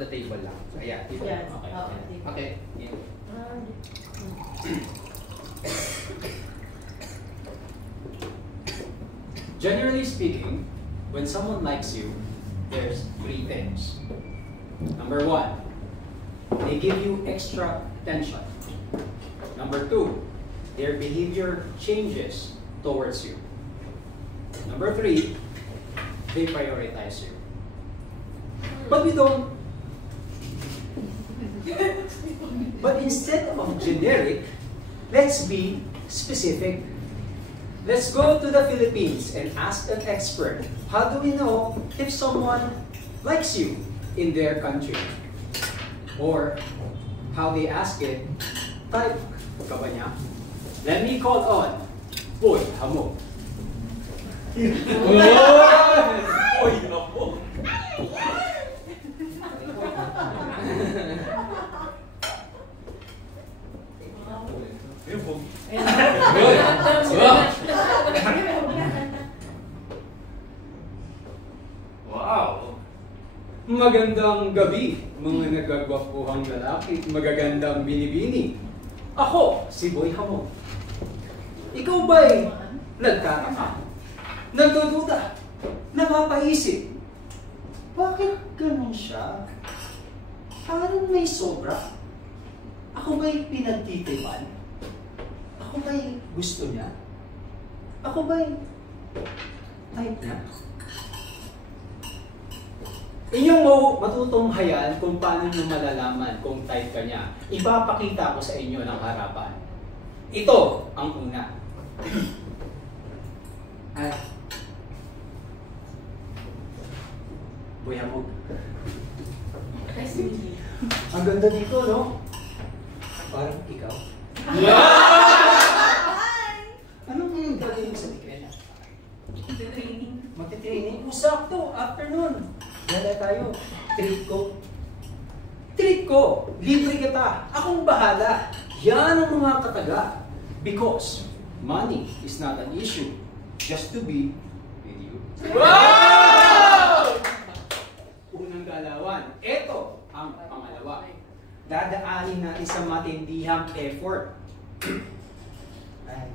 the table lang. Ayan, dito. Yes. Okay. Oh, Okay. Yeah. Generally speaking, when someone likes you, there's three things. Number one, they give you extra attention. Number two, their behavior changes towards you. Number three, they prioritize you. But we don't. But instead of generic, let's be specific. Let's go to the Philippines and ask an expert, how do we know if someone likes you in their country? Or how they ask it, type ka ba niya? Let me call on Boy Hamo. Boy Hamo. Wow! Magandang gabi, mga nagagwapuhang lalaki, magagandang binibini. Ako, si Boy Hamo. Ikaw ba'y nagtataka? Nagdududa? Napapaisip? Bakit ganun siya? Parang may sobra? Ako ba'y pinagtitipan? Ako ba'y gusto niya? Ako ba'y type niya? Inyong matutunghayan kung paano nyo malalaman kung type ka niya. Ipapakita ko sa inyo ng harapan. Ito ang una. Ay. Boy Hamo. Ang ganda dito, no? Parang ikaw. Anong gagawin sa weekend? Magte-training. Sakto, afternoon. Dala tayo. Treat ko. Treat ko. Libre kita. Akong bahala. Yan ang mga kataga. Because money is not an issue. Just to be with you. Wow! Unang galawan. Ito ang pangalawa. Dadaanin natin sa matindihang effort. Ay.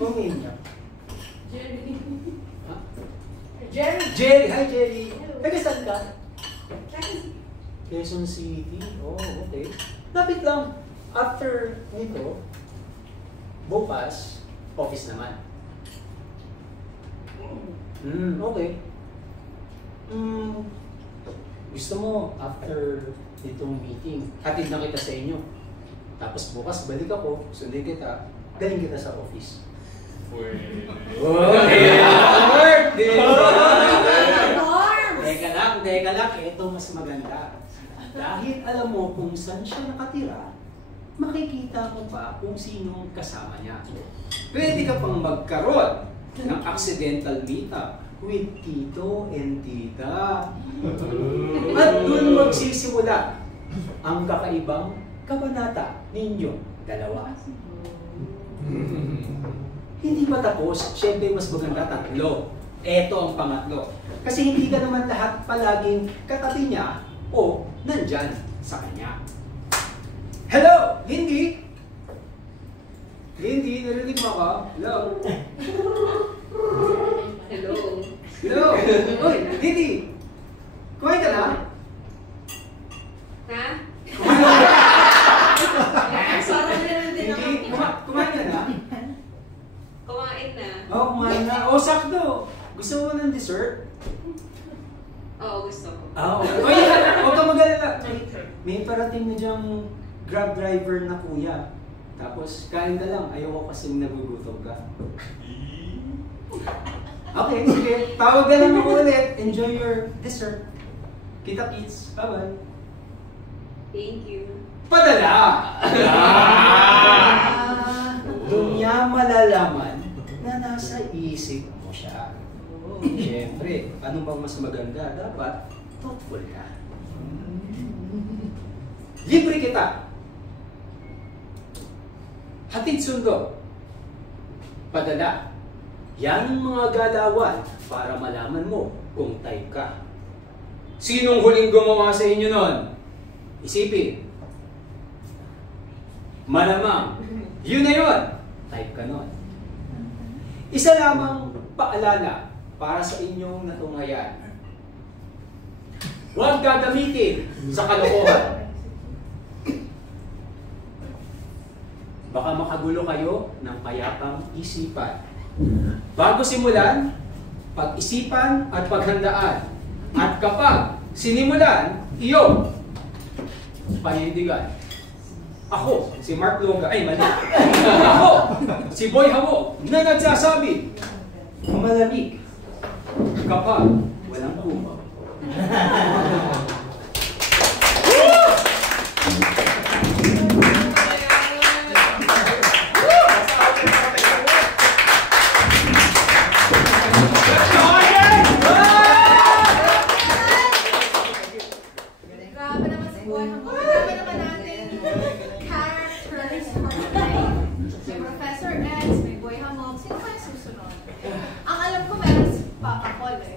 Pumingin niya. Jerry. Ha? Jerry. Jerry! Hi, Jerry! Taga saan ka? Quezon City. Oh, okay. Lapit lang. After nito, bukas, office naman. Okay. Gusto mo, after itong meeting, hatid na kita sa inyo. Tapos bukas, balik ako, sundin kita, galing kita sa office. Teka lang, ito mas maganda. Dahil alam mo kung saan siya nakatira, makikita mo pa kung sino ang kasama niya. Pwede ka pang magkaroon ng accidental meetup with Tito and Tita. At doon magsisimula ang kakaibang kabanata ninyong dalawa. Hindi pa tapos, syempre mas maganda tatlo. Ito ang pangatlo. Kasi hindi ka naman lahat palaging katabi niya o nandyan sa kanya. Hello, Lindy! Lindy, narinig mo ako? Hello? Hello. Hello! Uy, Lindy! Kumain ka na? Ha? Lindy, kumain ka na? Kumain na. Oo, kumain na. Oh, sakto! Gusto mo ng dessert? Oo, gusto ko. Okay. Oh, yeah. Huwag ka mag-alala. May parating na dyang Grab driver na kuya. Tapos, kain ka lang. Ayaw ko kasing nagugutom ka. Okay, sige. Tawag ka lang ako ulit. Enjoy your dessert. Kita-kits. Bye-bye. Thank you. Padala! Doon niya malalaman na nasa isip mo siya. Siyempre, ano bang mas maganda? Dapat thoughtful ka. Libre kita. Hatid sundo. Padala. Yan ang mga galawan para malaman mo kung type ka. Sinong huling gumawa sa inyo nun? Isipin. Malamang. Yun na yun. Type ka nun. Isa lamang paalala para sa inyong natunghayan. Huwag gagamitin sa kalokohan. Baka makagulo kayo ng payapang isipan. Bago simulan, pag-isipan at paghandaan. At kapag sinimulan, iyo, panindigan. Ako, si Mark Longa, ay mali. Ako, si Boy Hamo, na nagsasabi, malamig kapag walang kuma. Grabe naman si Boy Hamo. Grabe naman natin characters for today. May Professor Eds, may Boy Hamo. Sino kaya susunod? Ang alam ko meron si Papa Paul eh.